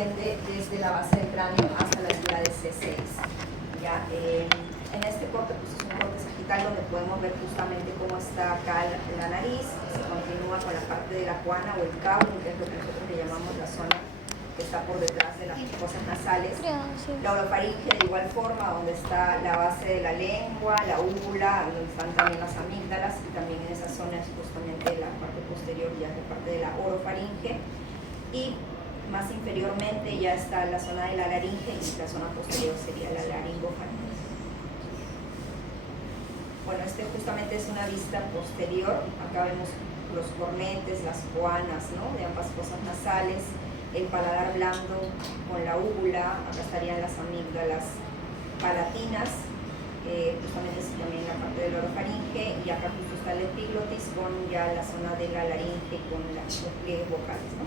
extiende desde la base del cráneo hasta la altura de C6. ¿Ya? En este corte pues es un corte sagital donde podemos ver justamente cómo está acá la nariz, se continúa con la parte de la cuana o el cabo, que es lo que nosotros le llamamos la zona que está por detrás de las fosas nasales. La orofaringe de igual forma, donde está la base de la lengua, la úvula, donde están también las amígdalas, y también en esa zona es justamente la parte posterior, ya es parte de la orofaringe. Y más inferiormente ya está la zona de la laringe, y la zona posterior sería la laringofaringe. Bueno, justamente es una vista posterior. Acá vemos los cornetes, las cuanas, ¿no?, de ambas fosas nasales, el paladar blando con la úvula, acá estarían las amígdalas palatinas, justamente es también la parte del orofaringe, y acá justo está el epiglotis con ya la zona de la laringe con los pliegues vocales, ¿no?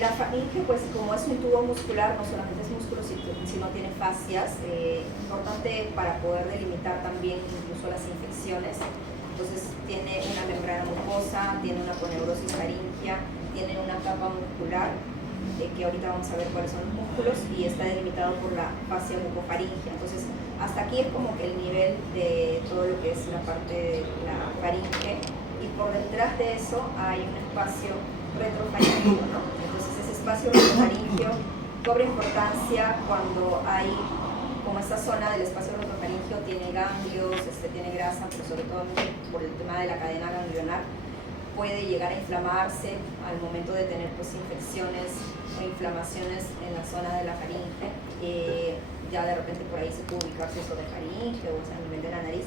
La faringe, pues como es un tubo muscular, no solamente es músculo, sino tiene fascias, importante para poder delimitar también incluso las infecciones. Entonces tiene una membrana mucosa, tiene una poneurosis faríngea, tiene una capa muscular, que ahorita vamos a ver cuáles son los músculos, y está delimitado por la fascia mucofaringea. Entonces hasta aquí es como que el nivel de todo lo que es la parte de la faringe, y por detrás de eso hay un espacio retrofaríngeo, ¿no? Entonces ese espacio retrofaríngeo cobra importancia cuando hay, como esta zona del espacio retrofaríngeo tiene ganglios, tiene grasa, pero sobre todo por el tema de la cadena ganglionar, puede llegar a inflamarse al momento de tener pues infecciones o inflamaciones en la zona de la faringe. Ya de repente por ahí se puede ubicar si es faringe o sea, a nivel de la nariz.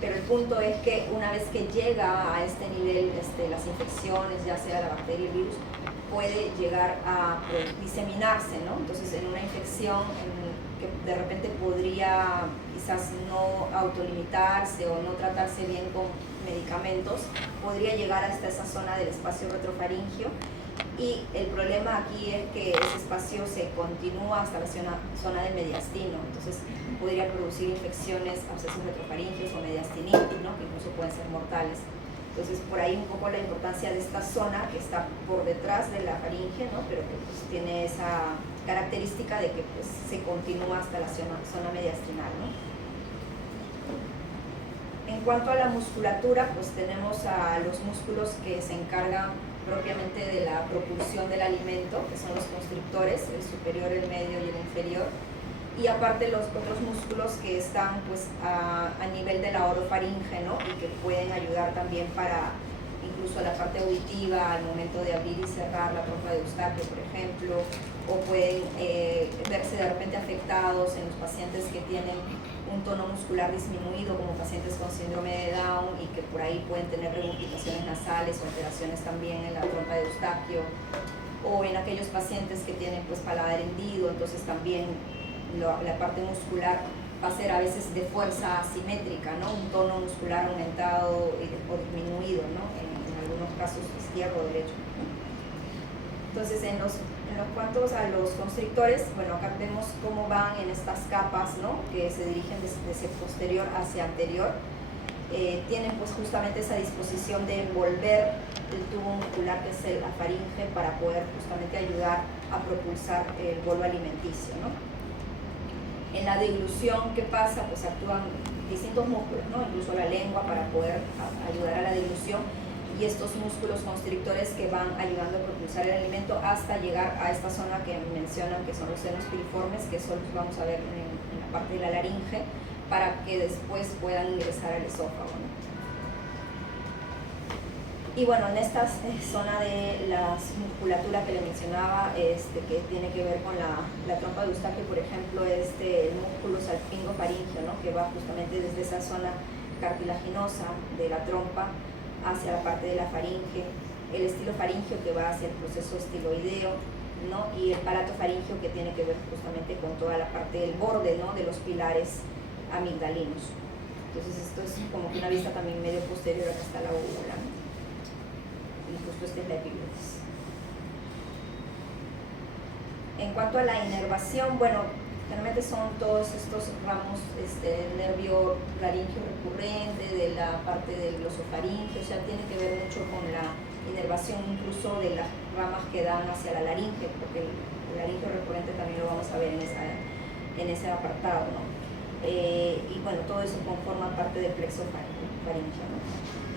Pero el punto es que una vez que llega a este nivel, las infecciones, ya sea la bacteria, el virus, puede llegar a diseminarse, ¿no? Entonces, en una infección que de repente podría quizás no autolimitarse o no tratarse bien con medicamentos, podría llegar hasta esa zona del espacio retrofaringio. Y el problema aquí es que ese espacio se continúa hasta la zona del mediastino, entonces podría producir infecciones, abscesos retrofaringios o mediastinitis, ¿no?, que incluso pueden ser mortales. Entonces por ahí un poco la importancia de esta zona que está por detrás de la faringe, ¿no?, pero que pues tiene esa característica de que pues se continúa hasta la zona mediastinal, ¿no? En cuanto a la musculatura, pues tenemos a los músculos que se encargan propiamente de la propulsión del alimento, que son los constrictores, el superior, el medio y el inferior, y aparte los otros músculos que están pues a nivel de la orofaringe, ¿no?, y que pueden ayudar también para incluso la parte auditiva al momento de abrir y cerrar la trompa de Eustaquio, por ejemplo, o pueden verse de repente afectados en los pacientes que tienen un tono muscular disminuido, como pacientes con síndrome de Down, y que por ahí pueden tener regurgitaciones nasales o alteraciones también en la trompa de Eustaquio, o en aquellos pacientes que tienen pues paladar hendido. Entonces también la parte muscular va a ser a veces de fuerza asimétrica, ¿no?, un tono muscular aumentado o disminuido, ¿no?, en algunos casos izquierdo o derecho. Entonces en cuanto a los constrictores, bueno, acá vemos cómo van en estas capas, ¿no?, que se dirigen desde posterior hacia anterior. Tienen pues justamente esa disposición de envolver el tubo muscular que es la faringe para poder justamente ayudar a propulsar el bolo alimenticio, ¿no? En la deglución, ¿qué pasa? Pues actúan distintos músculos, ¿no?, incluso la lengua para poder ayudar a la deglución, y estos músculos constrictores que van ayudando a propulsar el alimento hasta llegar a esta zona que mencionan, que son los senos piriformes, que eso los vamos a ver en la parte de la laringe, para que después puedan ingresar al esófago, ¿no? Y bueno, en esta zona de la musculatura que le mencionaba, que tiene que ver con la trompa de Eustaquio, por ejemplo, el músculo salpingofaringeo, ¿no?, que va justamente desde esa zona cartilaginosa de la trompa hacia la parte de la faringe, el estilofaringeo que va hacia el proceso estiloideo, ¿no?, y el palatofaringeo que tiene que ver justamente con toda la parte del borde, ¿no?, de los pilares amigdalinos. Entonces esto es como que una vista también medio posterior, acá está la úvula, ¿no?, y justo esta es la epiglotis. En cuanto a la inervación, bueno, generalmente son todos estos ramos, el nervio laringio recurrente, de la parte del glosofaringeo, o sea, tiene que ver mucho con la inervación incluso de la ramas que dan hacia la laringe, porque el laringe recurrente también lo vamos a ver en ese apartado, ¿no? Y bueno, todo eso conforma parte del plexo faríngeo, ¿no?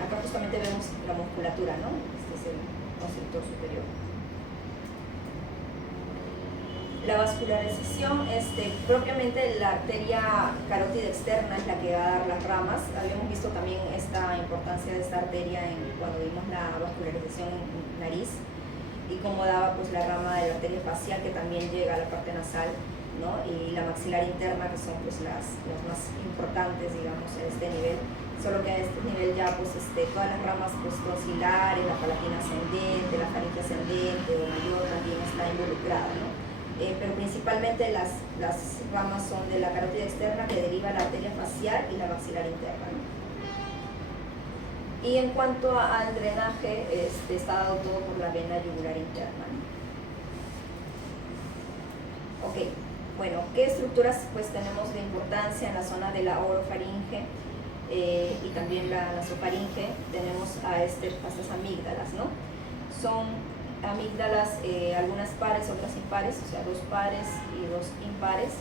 Acá justamente vemos la musculatura, ¿no? Este es el constrictor superior. La vascularización, propiamente la arteria carótida externa es la que va a dar las ramas. Habíamos visto también esta importancia de esta arteria cuando vimos la vascularización en nariz y cómo daba pues la rama de la arteria facial que también llega a la parte nasal, ¿no? Y la maxilar interna, que son pues las más importantes, digamos, a este nivel. Solo que a este nivel ya pues todas las ramas pues tonsiliares, la palatina ascendente, la faringe ascendente o mayor también está involucrada, ¿no? Pero principalmente las ramas son de la carótida externa que deriva la arteria facial y la maxilar interna, ¿no? Y en cuanto al drenaje, está dado todo por la vena yugular interna, ¿no? Ok, bueno, ¿qué estructuras pues tenemos de importancia en la zona de la orofaringe y también la nasofaringe? Tenemos a estas amígdalas, ¿no? Son amígdalas, algunas pares, otras impares, o sea, 2 pares y 2 impares.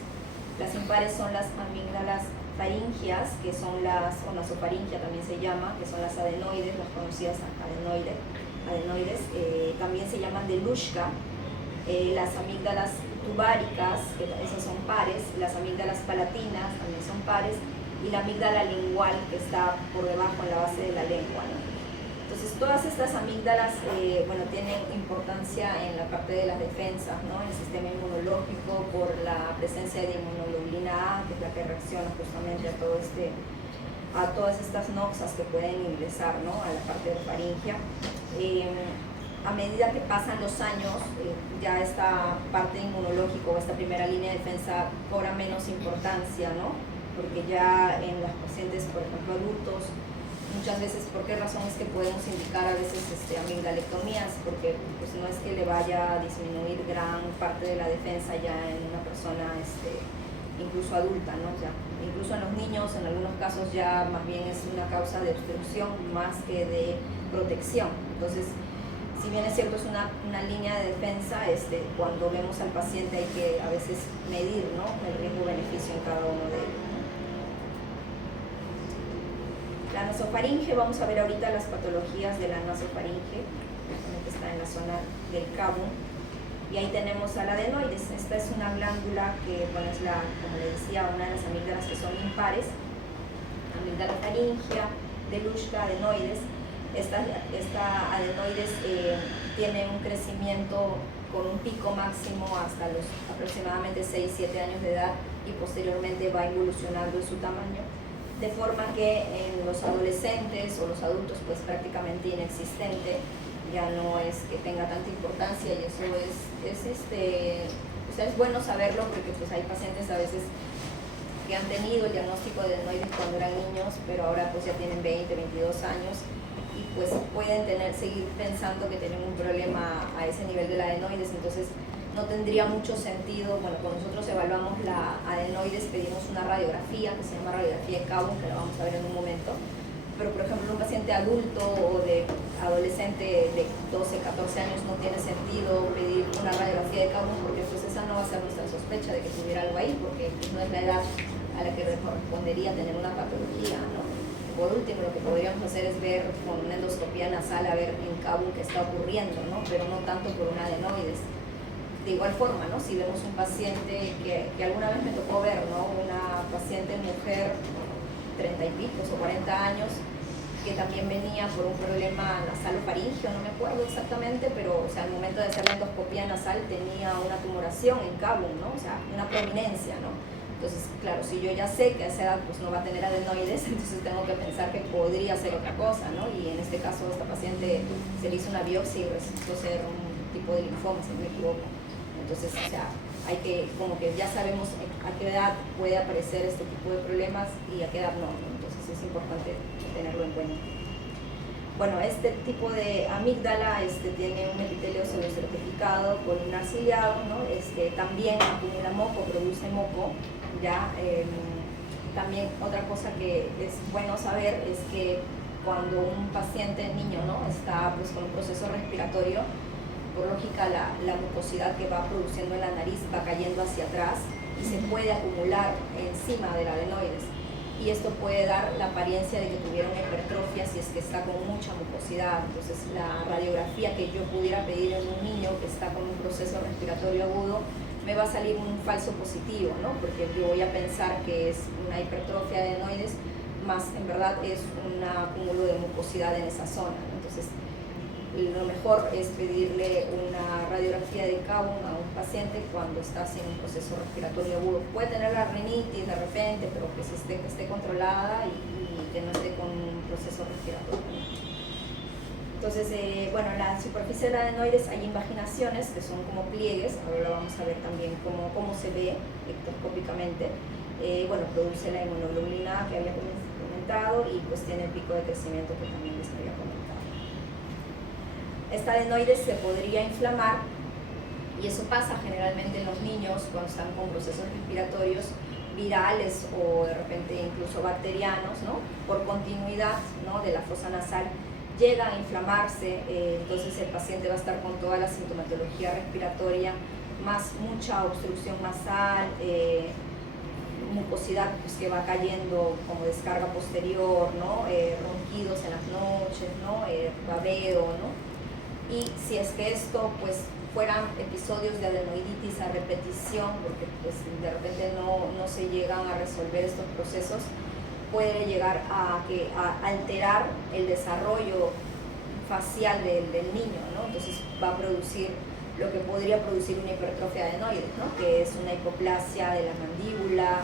Las impares son las amígdalas faringias, que son o nasofaringia también se llama, que son las adenoides, las conocidas adenoides, también se llaman de Luschka. Las amígdalas tubáricas, que esas son pares, las amígdalas palatinas también son pares, y la amígdala lingual, que está por debajo en la base de la lengua, ¿no? Entonces, todas estas amígdalas, bueno, tienen importancia en la parte de las defensas, ¿no? En el sistema inmunológico, por la presencia de inmunoglobulina A, que es la que reacciona justamente a todas estas noxas que pueden ingresar, ¿no? A la parte de la faringia. A medida que pasan los años, ya esta parte inmunológica o esta primera línea de defensa cobra menos importancia, ¿no? Porque ya en los pacientes, por ejemplo, adultos, muchas veces, ¿por qué razón es que podemos indicar a veces amigdalectomías? Porque pues, no es que le vaya a disminuir gran parte de la defensa ya en una persona incluso adulta, ¿no? Ya, incluso en los niños, en algunos casos ya más bien es una causa de obstrucción más que de protección. Entonces, si bien es cierto, es una línea de defensa, cuando vemos al paciente hay que a veces medir, ¿no? El riesgo-beneficio en cada uno de ellos. La nasofaringe, vamos a ver ahorita las patologías de la nasofaringe, que está en la zona del cabo, y ahí tenemos al adenoides. Esta es una glándula que, bueno, es como le decía, una de las amígdalas que son impares, amígdala faringea, de Luschka, adenoides. Esta adenoides tiene un crecimiento con un pico máximo hasta los aproximadamente 6-7 años de edad y posteriormente va evolucionando en su tamaño, de forma que en los adolescentes o los adultos pues prácticamente inexistente, ya no es que tenga tanta importancia, y eso o sea, es bueno saberlo porque pues hay pacientes a veces que han tenido el diagnóstico de adenoides cuando eran niños, pero ahora pues ya tienen 20, 22 años y pues pueden seguir pensando que tienen un problema a ese nivel de la adenoides. Entonces no tendría mucho sentido. Bueno, cuando nosotros evaluamos la adenoides pedimos una radiografía que se llama radiografía de Cabo, que la vamos a ver en un momento, pero por ejemplo en un paciente adulto o de adolescente de 12, 14 años no tiene sentido pedir una radiografía de Cabo, porque pues esa no va a ser nuestra sospecha de que tuviera algo ahí, porque pues, no es la edad a la que correspondería tener una patología, ¿no? Por último, lo que podríamos hacer es ver con una endoscopía nasal a ver en Cabo qué está ocurriendo, ¿no? Pero no tanto por una adenoides. De igual forma, ¿no? Si vemos un paciente que alguna vez me tocó ver, ¿no? Una paciente mujer, 30 y pico o 40 años, que también venía por un problema nasal o faringeo, no me acuerdo exactamente, pero o sea, al momento de hacer la endoscopía nasal tenía una tumoración en Cabo, ¿no? O sea, una prominencia, ¿no? Entonces, claro, si yo ya sé que a esa edad pues, no va a tener adenoides, entonces tengo que pensar que podría ser otra cosa, ¿no? Y en este caso, esta paciente se le hizo una biopsia y resultó ser un tipo de linfoma, si no me equivoco. Entonces, o sea, hay que, como que ya sabemos a qué edad puede aparecer este tipo de problemas y a qué edad no, ¿no? Entonces es importante tenerlo en cuenta. Bueno, este tipo de amígdala tiene un epitelio pseudoestratificado, columnar ciliado, ¿no? También acumula moco, produce moco, ¿ya? También otra cosa que es bueno saber es que cuando un paciente niño, ¿no? está pues, con un proceso respiratorio, por lógica la mucosidad que va produciendo en la nariz va cayendo hacia atrás y se puede acumular encima del adenoides. Y esto puede dar la apariencia de que tuvieron hipertrofia si es que está con mucha mucosidad. Entonces la radiografía que yo pudiera pedir en un niño que está con un proceso respiratorio agudo me va a salir un falso positivo, ¿no? Porque yo voy a pensar que es una hipertrofia de adenoides, más en verdad es un acúmulo de mucosidad en esa zona, ¿no? Entonces lo mejor es pedirle una radiografía de Cowon a un paciente cuando está en un proceso respiratorio agudo. Puede tener la rinitis de repente, pero que esté controlada y que no esté con un proceso respiratorio. Entonces, bueno, en la superficie de la adenoides hay invaginaciones que son como pliegues. Ahora vamos a ver también cómo se ve ectoscópicamente. Bueno, produce la inmunoglobulina que había comentado y pues tiene el pico de crecimiento que también les había comentado. Esta adenoides se podría inflamar y eso pasa generalmente en los niños cuando están con procesos respiratorios virales o de repente incluso bacterianos, ¿no? Por continuidad, ¿no?, de la fosa nasal llegan a inflamarse, entonces el paciente va a estar con toda la sintomatología respiratoria, más mucha obstrucción nasal, mucosidad pues, que va cayendo como descarga posterior, ¿no? Ronquidos en las noches, ¿no? Babeo, ¿no? Y si es que esto pues fueran episodios de adenoiditis a repetición, porque pues de repente no se llegan a resolver estos procesos, puede llegar a alterar el desarrollo facial del niño, ¿no? Entonces va a producir lo que podría producir una hipertrofia adenoide, ¿no? Que es una hipoplasia de la mandíbula,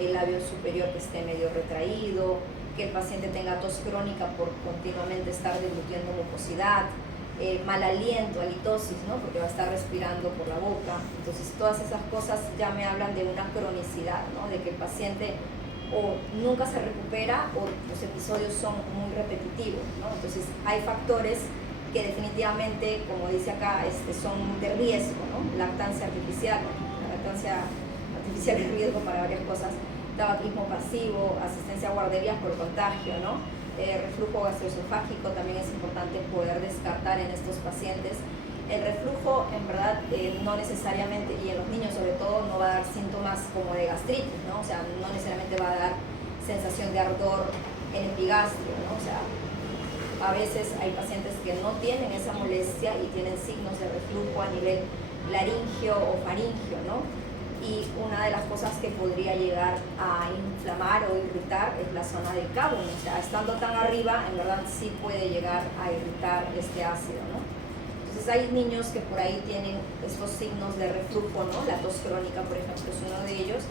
el labio superior que esté medio retraído, que el paciente tenga tos crónica por continuamente estar deglutiendo mucosidad, mal aliento, halitosis, ¿no? Porque va a estar respirando por la boca. Entonces todas esas cosas ya me hablan de una cronicidad, ¿no? De que el paciente o nunca se recupera o los episodios son muy repetitivos, ¿no? Entonces hay factores que definitivamente, como dice acá, son de riesgo, ¿no? Lactancia artificial, la lactancia artificial es riesgo para varias cosas, tabaquismo pasivo, asistencia a guarderías por contagio, ¿no? Reflujo gastroesofágico también es importante poder descartar en estos pacientes. El reflujo en verdad no necesariamente, y en los niños sobre todo, no va a dar síntomas como de gastritis, ¿no? O sea, no necesariamente va a dar sensación de ardor en epigastrio, ¿no? O sea, a veces hay pacientes que no tienen esa molestia y tienen signos de reflujo a nivel laringio o faringio, ¿no? Y una de las cosas que podría llegar a inflamar o irritar es la zona del Cowon, o sea, estando tan arriba, en verdad sí puede llegar a irritar este ácido, ¿no? Entonces hay niños que por ahí tienen estos signos de reflujo, ¿no? La tos crónica, por ejemplo, es uno de ellos.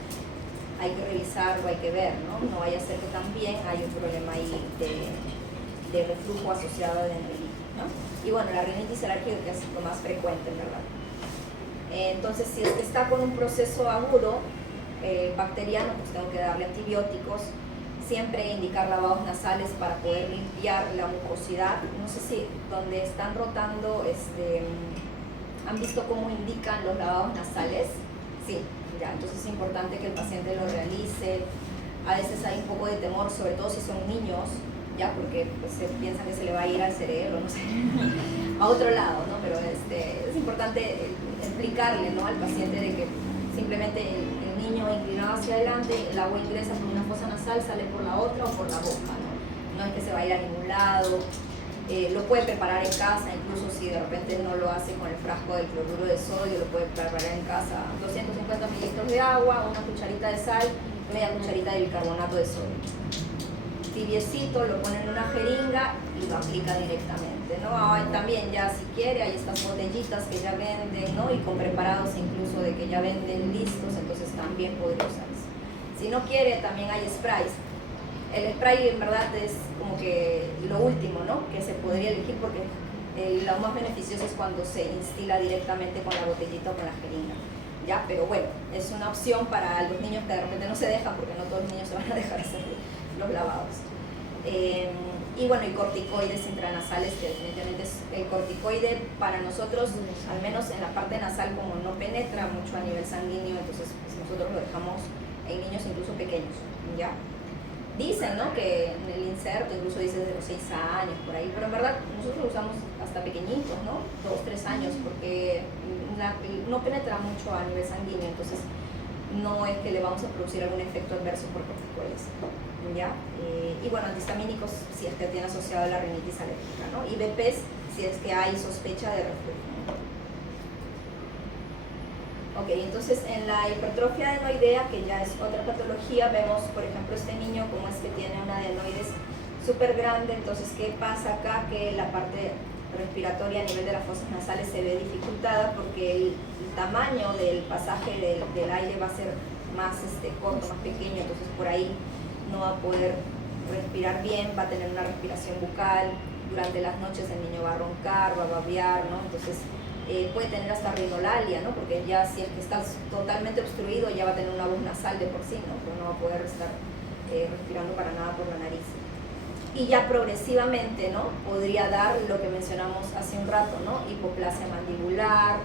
Hay que revisarlo, hay que ver, ¿no? No vaya a ser que también hay un problema ahí de reflujo asociado a adenoiditis, ¿no? Y bueno, la rinitis alérgica es lo más frecuente, en verdad. Entonces, si es que está con un proceso agudo bacteriano, pues tengo que darle antibióticos, siempre indicar lavados nasales para poder limpiar la mucosidad. No sé si donde están rotando, ¿han visto cómo indican los lavados nasales? Sí, ya, entonces es importante que el paciente lo realice. A veces hay un poco de temor, sobre todo si son niños, ya, porque pues, se piensan que se le va a ir al cerebro, no sé, a otro lado, ¿no? Pero es importante explicarle, ¿no?, al paciente de que simplemente el niño inclinado hacia adelante, el agua ingresa por una fosa nasal, sale por la otra o por la boca, ¿no? No es que se va a ir a ningún lado. Lo puede preparar en casa, incluso si de repente no lo hace con el frasco del cloruro de sodio, lo puede preparar en casa, 250 mililitros de agua, una cucharita de sal, media cucharita de bicarbonato de sodio. Tibiecito, lo pone en una jeringa y lo aplica directamente, ¿no? También ya si quiere hay estas botellitas que ya venden, ¿no? Y con preparados incluso de que ya venden listos, entonces también podría usarse. Si no quiere, también hay sprays. El spray en verdad es como que lo último, ¿no?, que se podría elegir, porque lo más beneficioso es cuando se instila directamente con la botellita o con la jeringa, ¿ya? Pero bueno, es una opción para los niños que de repente no se dejan, porque no todos los niños se van a dejar hacer los lavados. Y bueno, y corticoides intranasales, que definitivamente es el corticoide para nosotros, al menos en la parte nasal, como no penetra mucho a nivel sanguíneo, entonces pues nosotros lo dejamos en niños incluso pequeños, ¿ya? dicen, ¿no?, que en el inserto incluso dice desde los 6 años, por ahí, pero en verdad nosotros lo usamos hasta pequeñitos, ¿no? 2, 3 años, porque no penetra mucho a nivel sanguíneo, entonces no es que le vamos a producir algún efecto adverso por corticoides, ¿ya? Y bueno, antihistamínicos si es que tiene asociado a la rinitis alérgica, ¿no? Y BPs si es que hay sospecha de reflujo. Ok, entonces en la hipertrofia adenoidea, que ya es otra patología, vemos, por ejemplo, este niño como es que tiene una adenoides súper grande. Entonces, ¿qué pasa acá? Que la parte respiratoria a nivel de las fosas nasales se ve dificultada porque el tamaño del pasaje del aire va a ser más corto, más pequeño, entonces por ahí no va a poder respirar bien, va a tener una respiración bucal. Durante las noches el niño va a roncar, va a babear, ¿no? Entonces puede tener hasta rinolalia, ¿no? Porque ya si es que está totalmente obstruido ya va a tener una voz nasal de por sí, ¿no? Pero no va a poder estar respirando para nada por la nariz. Y ya progresivamente, ¿no?, podría dar lo que mencionamos hace un rato, ¿no?, hipoplasia mandibular,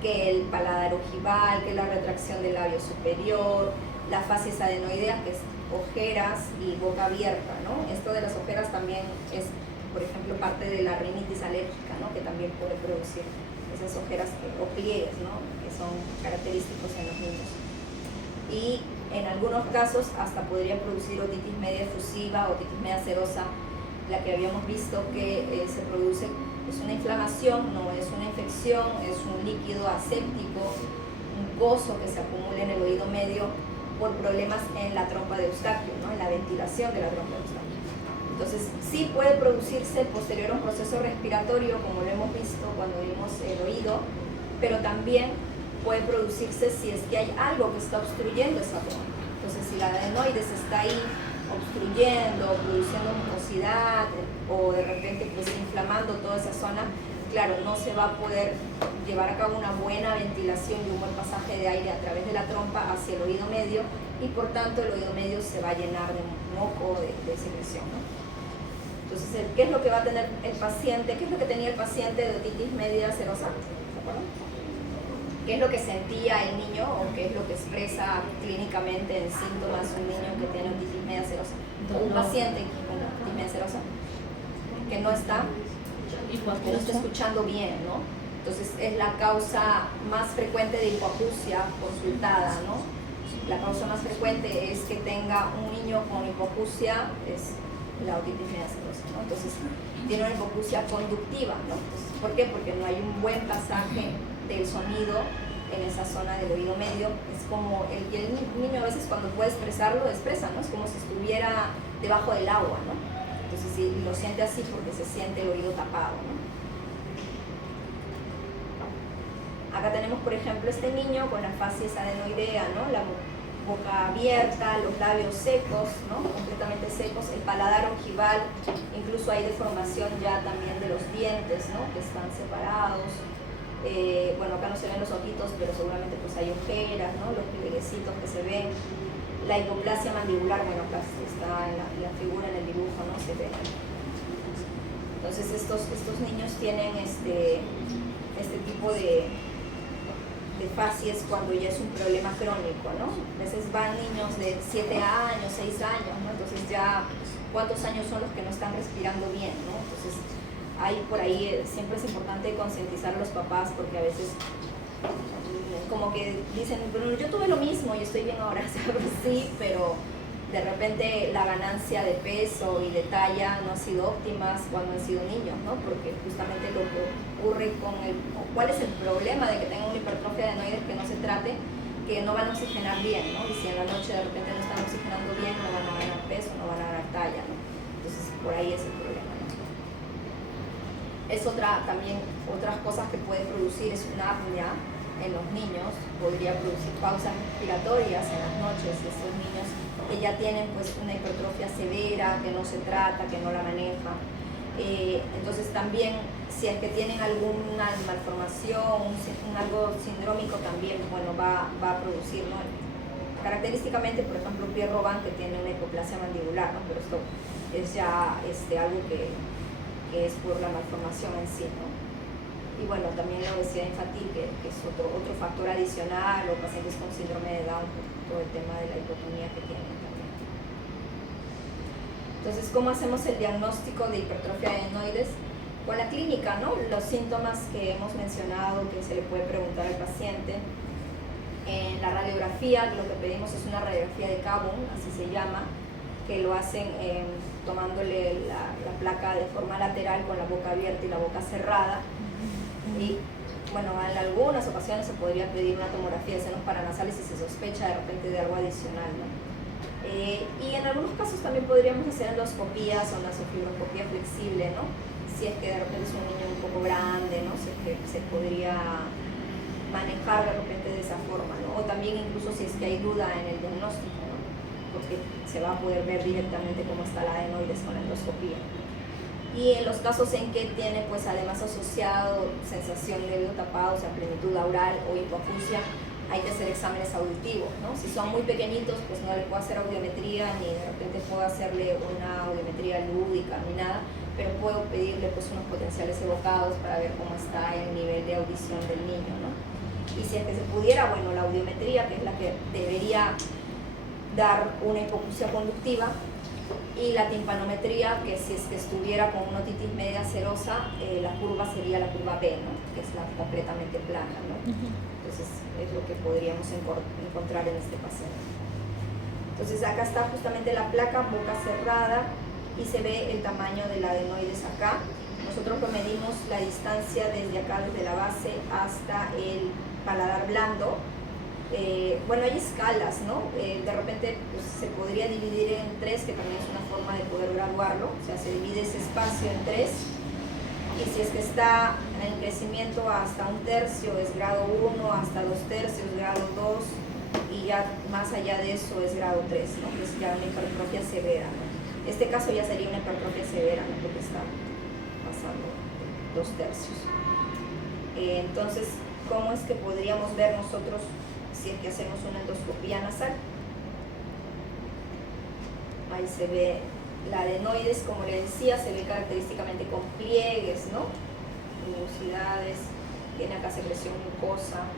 que el paladar ojival, que la retracción del labio superior, la facies adenoidea, que es ojeras y boca abierta, ¿no? Esto de las ojeras también es, por ejemplo, parte de la rinitis alérgica, ¿no?, que también puede producir esas ojeras o pliegues, ¿no?, que son característicos en los niños. Y en algunos casos hasta podría producir otitis media efusiva, otitis media serosa, la que habíamos visto que se produce, es una inflamación, no es una infección, es un líquido aséptico, un coso que se acumula en el oído medio por problemas en la trompa de Eustaquio, ¿no?, en la ventilación de la trompa de Eustaquio. Entonces, sí puede producirse posterior a un proceso respiratorio, como lo hemos visto cuando vimos el oído, pero también puede producirse si es que hay algo que está obstruyendo esa trompa. Entonces, si la adenoides está ahí obstruyendo, produciendo mucosidad o de repente pues inflamando toda esa zona, claro, no se va a poder llevar a cabo una buena ventilación y un buen pasaje de aire a través de la trompa hacia el oído medio, y por tanto el oído medio se va a llenar de moco, de secreción, ¿no? Entonces, ¿qué es lo que va a tener el paciente? ¿Qué es lo que tenía el paciente de otitis media serosa? ¿Se acuerdan? ¿Qué es lo que sentía el niño o qué es lo que expresa clínicamente en síntomas un niño que tiene otitis media serosa? O un paciente con otitis media serosa que no está escuchando bien, ¿no? Entonces, es la causa más frecuente de hipoacusia consultada, ¿no? La causa más frecuente es que tenga un niño con hipoacusia, es la otitis media serosa, ¿no? Entonces, tiene una hipoacusia conductiva, ¿no? Entonces, ¿por qué? Porque no hay un buen pasaje del sonido en esa zona del oído medio. Es como el niño a veces cuando puede expresarlo, expresa, ¿no? Es como si estuviera debajo del agua, ¿no? Entonces, sí, lo siente así porque se siente el oído tapado, ¿no? Acá tenemos, por ejemplo, este niño con la facies adenoidea, ¿no?, la boca abierta, los labios secos, ¿no?, completamente secos, el paladar ojival, incluso hay deformación ya también de los dientes, ¿no?, que están separados. Bueno, acá no se ven los ojitos, pero seguramente pues hay ojeras, ¿no?, los plieguecitos que se ven. La hipoplasia mandibular, bueno, acá está en la figura, en el dibujo, ¿no?, se ve. Entonces estos niños tienen este tipo de facies cuando ya es un problema crónico, ¿no? A veces van niños de 7 años, 6 años, ¿no? Entonces ya, ¿cuántos años son los que no están respirando bien, ¿no? Entonces, hay por ahí, siempre es importante concientizar a los papás porque a veces como que dicen, pero yo tuve lo mismo y estoy bien ahora, ¿sabes? Sí, pero de repente la ganancia de peso y de talla no ha sido óptimas cuando han sido niños, ¿no? Porque justamente lo que ocurre ¿cuál es el problema de que tengan una hipertrofia de adenoides que no se trate? Que no van a oxigenar bien, ¿no? Y si en la noche de repente no están oxigenando bien, no van a ganar peso, no van a ganar talla, ¿no? Entonces, por ahí es el problema, ¿no? Es otras cosas que puede producir es una apnea en los niños, podría producir pausas respiratorias en las noches de estos niños que ya tienen pues una hipertrofia severa, que no se trata, que no la maneja. Entonces también si es que tienen alguna malformación, algo sindrómico también, bueno, va a producir, ¿no? Característicamente, por ejemplo, Pierre Robin que tiene una hipoplasia mandibular, ¿no? Pero esto es ya algo que es por la malformación en sí, ¿no? Y bueno, también la obesidad infantil, que es otro factor adicional, o pacientes con síndrome de Down, por todo el tema de la hipotonía que tienen también. Entonces, ¿cómo hacemos el diagnóstico de hipertrofia de adenoides? Con la clínica, ¿no? Los síntomas que hemos mencionado, que se le puede preguntar al paciente. En la radiografía, lo que pedimos es una radiografía de Cabum, así se llama, que lo hacen tomándole la placa de forma lateral con la boca abierta y la boca cerrada. Y bueno, en algunas ocasiones se podría pedir una tomografía de senos paranasales si se sospecha de repente de algo adicional, ¿no? Y en algunos casos también podríamos hacer endoscopías o nasofibroscopía flexible, ¿no? Si es que de repente es un niño un poco grande, ¿no? Si es que se podría manejar de repente de esa forma, ¿no? O también incluso si es que hay duda en el diagnóstico, ¿no? Porque se va a poder ver directamente cómo está la adenoides con la endoscopía. Y en los casos en que tiene pues además asociado sensación de oído tapado, o sea plenitud aural o hipoacusia, hay que hacer exámenes auditivos, ¿no? Si son muy pequeñitos, pues no le puedo hacer audiometría, ni de repente puedo hacerle una audiometría lúdica, ni nada, pero puedo pedirle pues unos potenciales evocados para ver cómo está el nivel de audición del niño, ¿no? Y si es que se pudiera, bueno, la audiometría, que es la que debería dar una hipoacusia conductiva, y la timpanometría, que si es que estuviera con una otitis media serosa, la curva sería la curva B, ¿no? Que es la completamente plana, ¿no? Entonces es lo que podríamos encontrar en este paciente. Entonces acá está justamente la placa, boca cerrada, y se ve el tamaño del adenoides acá. Nosotros lo medimos la distancia desde acá, desde la base hasta el paladar blando. Bueno, hay escalas, ¿no? De repente pues, se podría dividir en 3, que también es una forma de poder graduarlo, o sea, se divide ese espacio en 3, y si es que está en crecimiento hasta 1/3 es grado 1, hasta 2/3 grado 2, y ya más allá de eso es grado 3, ¿no? Que es ya una hipertrofia severa, ¿no? Este caso ya sería una hipertrofia severa, ¿no? Lo que está pasando 2/3. Entonces, ¿cómo es que podríamos ver nosotros si es que hacemos una endoscopía nasal? Ahí se ve la adenoides, como le decía, se ve característicamente con pliegues, ¿no? Nubosidades, tiene acá secreción mucosa.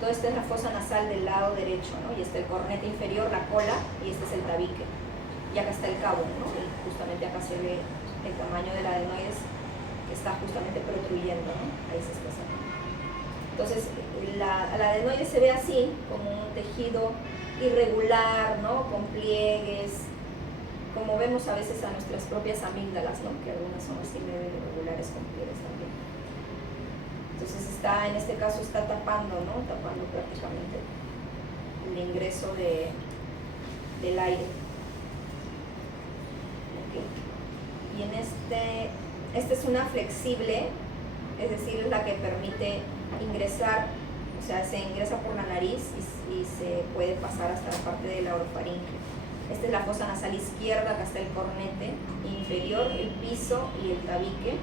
Todo esto es la fosa nasal del lado derecho, ¿no? Y está el cornete inferior, la cola, y este es el tabique. Y acá está el cabo, ¿no? Y justamente acá se ve el tamaño de la adenoides que está justamente protruyendo, ¿no? Ahí se está haciendo. Entonces, la adenoide se ve así, como un tejido irregular, ¿no? Con pliegues, como vemos a veces a nuestras propias amígdalas, ¿no? Que algunas son así medio irregulares con pliegues también. Entonces, en este caso está tapando, ¿no? Tapando prácticamente el ingreso del aire. Okay. Y en esta es una flexible, es decir, es la que permite ingresar, o sea, se ingresa por la nariz y se puede pasar hasta la parte de la orofaringe. Esta es la fosa nasal izquierda, acá está el cornete inferior, el piso y el tabique.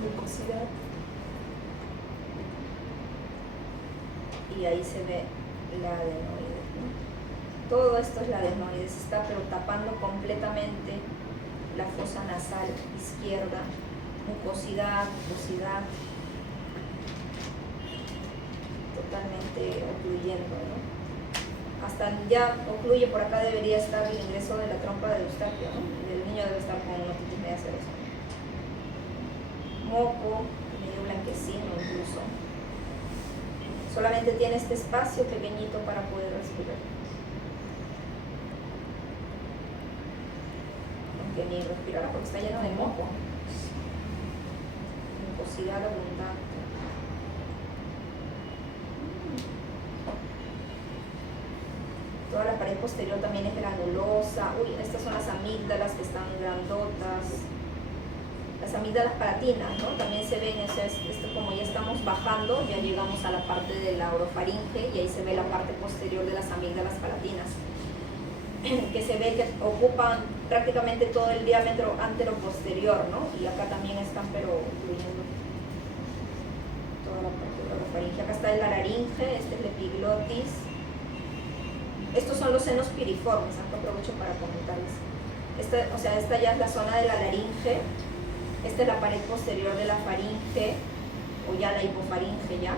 Mucosidad. Y ahí se ve la adenoide, ¿no? Todo esto es la adenoides, está pero tapando completamente la fosa nasal izquierda, mucosidad, totalmente ocluyendo, ¿no? Hasta ya ocluye, por acá debería estar el ingreso de la trompa de Eustaquio, ¿no? El niño debe estar con una otitis media serosa. Moco, medio blanquecino incluso. Solamente tiene este espacio pequeñito para poder respirar. Que ni respirará porque está lleno de moco. Mucosidad abundante. Toda la pared posterior también es granulosa. Uy, estas son las amígdalas que están grandotas. Las amígdalas palatinas, ¿no? También se ven, o sea, esto como ya estamos bajando, ya llegamos a la parte de la orofaringe y ahí se ve la parte posterior de las amígdalas palatinas, que se ve que ocupan prácticamente todo el diámetro antero-posterior, ¿no? Y acá también están, pero incluyendo toda la parte de la orofaringe. Acá está la laringe, este es el epiglotis. Estos son los senos piriformes, acá aprovecho para comentarles. Esta ya es la zona de la laringe, esta es la pared posterior de la faringe, o ya la hipofaringe ya.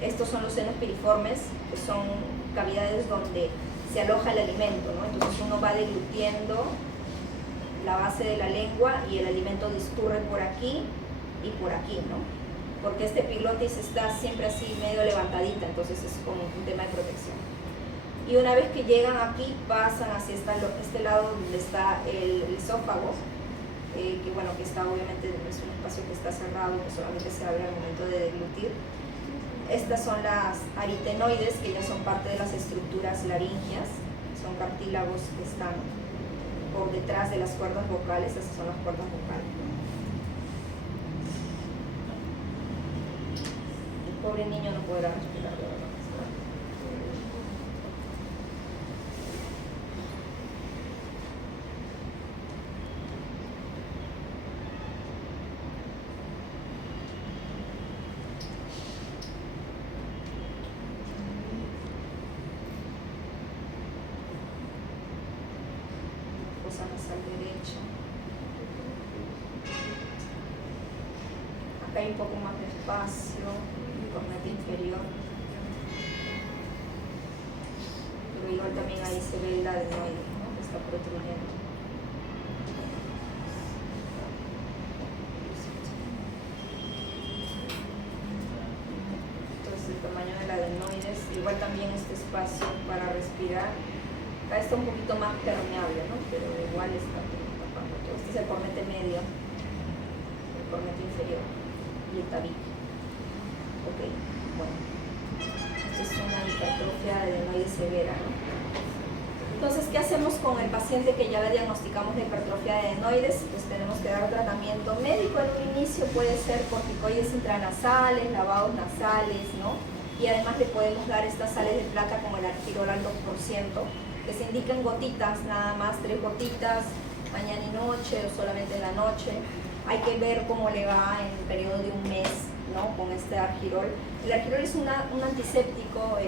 Estos son los senos piriformes, que son cavidades donde se aloja el alimento, ¿no? Entonces uno va deglutiendo la base de la lengua y el alimento discurre por aquí y por aquí, ¿no? Porque este epiglotis está siempre así medio levantadita, entonces es como un tema de protección. Y una vez que llegan aquí, pasan hacia este lado donde está el esófago, que bueno, que está obviamente, es un espacio que está cerrado, que solamente se abre al momento de deglutir. Estas son las aritenoides, que ya son parte de las estructuras laringias, son cartílagos que están por detrás de las cuerdas vocales, esas son las cuerdas vocales. El pobre niño no podrá respirar, de verdad. Fosa nasal derecha. Acá hay un poco más de espacio, corneta inferior. Pero igual también ahí se ve el adenoide, ¿no? Que está protruyendo. Entonces el tamaño del adenoides, igual también este espacio para respirar. Acá está un poquito más permeable, ¿no? Pero igual está tapando todo. Este es el cornete medio, el cornete inferior y el tabique. Ok, bueno. Esta es una hipertrofia adenoide severa, ¿no? Entonces, ¿qué hacemos con el paciente que ya le diagnosticamos de hipertrofia de adenoides? Pues tenemos que dar tratamiento médico en un inicio, puede ser corticoides intranasales, lavados nasales, ¿no? Y además le podemos dar estas sales de plata como el argirol al 2%, que se indican gotitas, nada más 3 gotitas, mañana y noche o solamente en la noche. Hay que ver cómo le va en un periodo de un mes, ¿no? Con este argirol. El argirol es un antiséptico,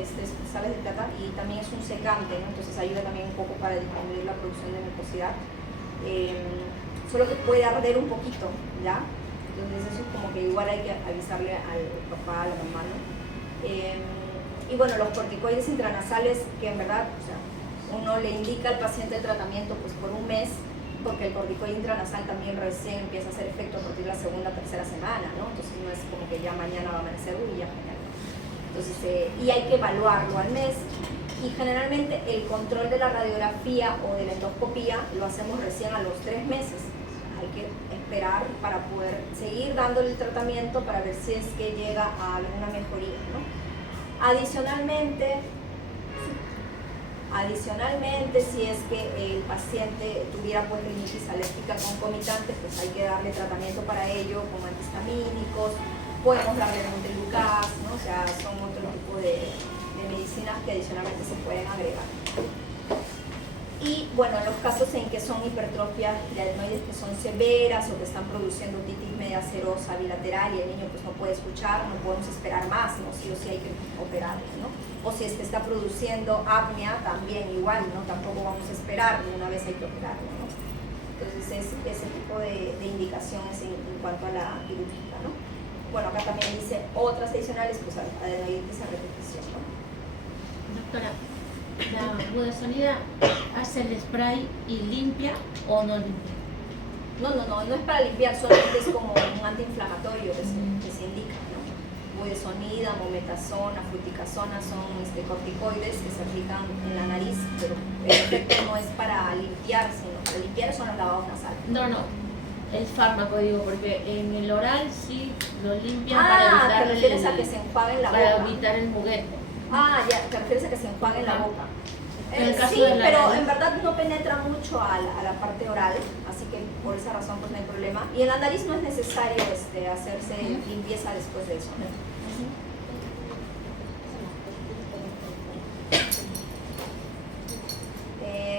sales de plata, y también es un secante, ¿no? Entonces ayuda también un poco para disminuir la producción de mucosidad. Solo que puede arder un poquito, ¿ya? Entonces eso es como que igual hay que avisarle al papá, a la mamá, ¿no? Y bueno, los corticoides intranasales, que en verdad, o sea, uno le indica al paciente el tratamiento pues por un mes, porque el corticoide intranasal también recién empieza a hacer efecto a partir de la segunda o tercera semana, ¿no? Entonces no es como que ya mañana va a amanecer, uy, ya genial. Entonces, y hay que evaluarlo al mes, y generalmente el control de la radiografía o de la endoscopía lo hacemos recién a los 3 meses. Hay que esperar para poder seguir dándole el tratamiento para ver si es que llega a alguna mejoría, ¿no? Adicionalmente, si es que el paciente tuviera pues rinitis alérgica concomitante, pues hay que darle tratamiento para ello con antihistamínicos, podemos darle montelukast, ¿no? O sea, son otro tipo de medicinas que adicionalmente se pueden agregar. Y bueno, en los casos en que son hipertrofias de adenoides que son severas o que están produciendo otitis media serosa bilateral y el niño pues no puede escuchar, no podemos esperar más, ¿no? Sí o sí hay que operarlo, ¿no? O si es que está produciendo apnea, también igual, ¿no? Tampoco vamos a esperar, una vez hay que operarlo, ¿no? Entonces es ese tipo de indicaciones en cuanto a la quirúrgica, ¿no? Bueno, acá también dice otras adicionales, pues adenoiditis a repetición, ¿no? Doctora, ¿la budesonida hace el spray y limpia o no limpia? No es para limpiar, solamente es como un antiinflamatorio que se indica, ¿no? Budesonida, mometasona, fluticasona son corticoides que se aplican en la nariz, pero el efecto no es para limpiar, sino para limpiar son los lavados nasales. No, el fármaco digo, porque en el oral sí lo limpian para evitar ¿te refieres a que se enjuague en la boca? Para evitar el juguete. Ya, te refieres a que se enjuague en la boca. Sí, de pero nariz, en verdad no penetra mucho a la parte oral, así que por esa razón pues no hay problema. Y en la nariz no es necesario hacerse limpieza después de eso, ¿no?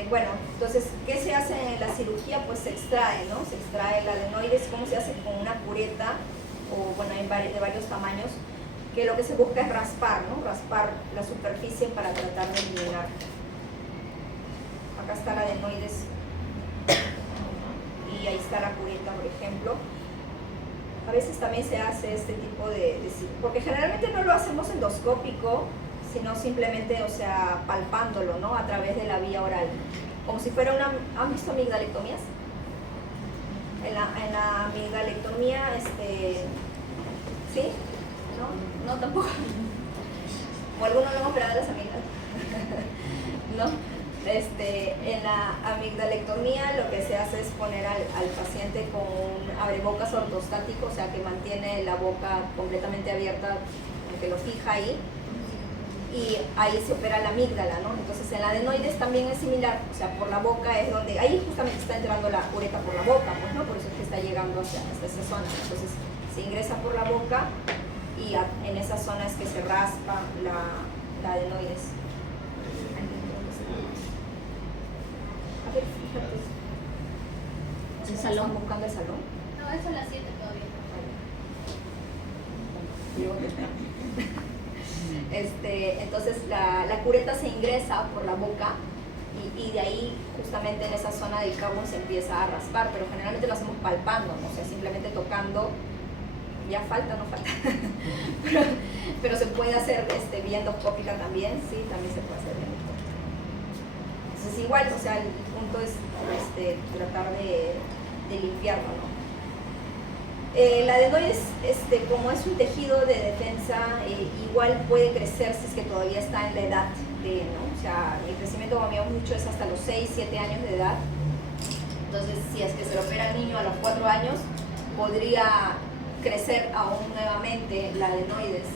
Bueno, entonces, ¿qué se hace en la cirugía? Pues se extrae, ¿no? Se extrae el adenoides. ¿Cómo se hace? Con una cureta, o bueno, de varios tamaños, que lo que se busca es raspar, ¿no? Raspar la superficie para tratar de eliminar. Acá está el adenoides y ahí está la cureta, por ejemplo. A veces también se hace este tipo porque generalmente no lo hacemos endoscópico, sino simplemente, o sea, palpándolo, ¿no? A través de la vía oral. Como si fuera una... ¿Han visto amigdalectomías? En la amigdalectomía, ¿sí? ¿No? ¿No tampoco? ¿O alguno no hemos operado las amígdalas? ¿No? En la amigdalectomía lo que se hace es poner al paciente con un abrebocas ortostático, o sea que mantiene la boca completamente abierta, que lo fija ahí, y ahí se opera la amígdala, ¿no? Entonces en la adenoides también es similar, o sea, por la boca es donde, ahí justamente está entrando la uretra por la boca, pues, ¿no? Por eso es que está llegando hasta esa zona. Entonces se ingresa por la boca y en esa zona es que se raspa la adenoides. A ver, fíjate. ¿El salón? ¿Están buscando el salón? No, es a las 7 todavía. Entonces la cureta se ingresa por la boca y de ahí justamente en esa zona del cabo se empieza a raspar, pero generalmente lo hacemos palpando, ¿no? O sea, simplemente tocando. Ya falta, no falta. pero se puede hacer vía endoscópica también, sí, también se puede hacer vía endoscópica. Entonces igual, o sea, el punto es tratar de limpiarlo, ¿no? La adenoides, como es un tejido de defensa, igual puede crecer si es que todavía está en la edad ¿no? O sea, el crecimiento, como habíamos dicho, es hasta los 6, 7 años de edad. Entonces, si es que se lo opera al niño a los 4 años, podría crecer aún nuevamente la adenoides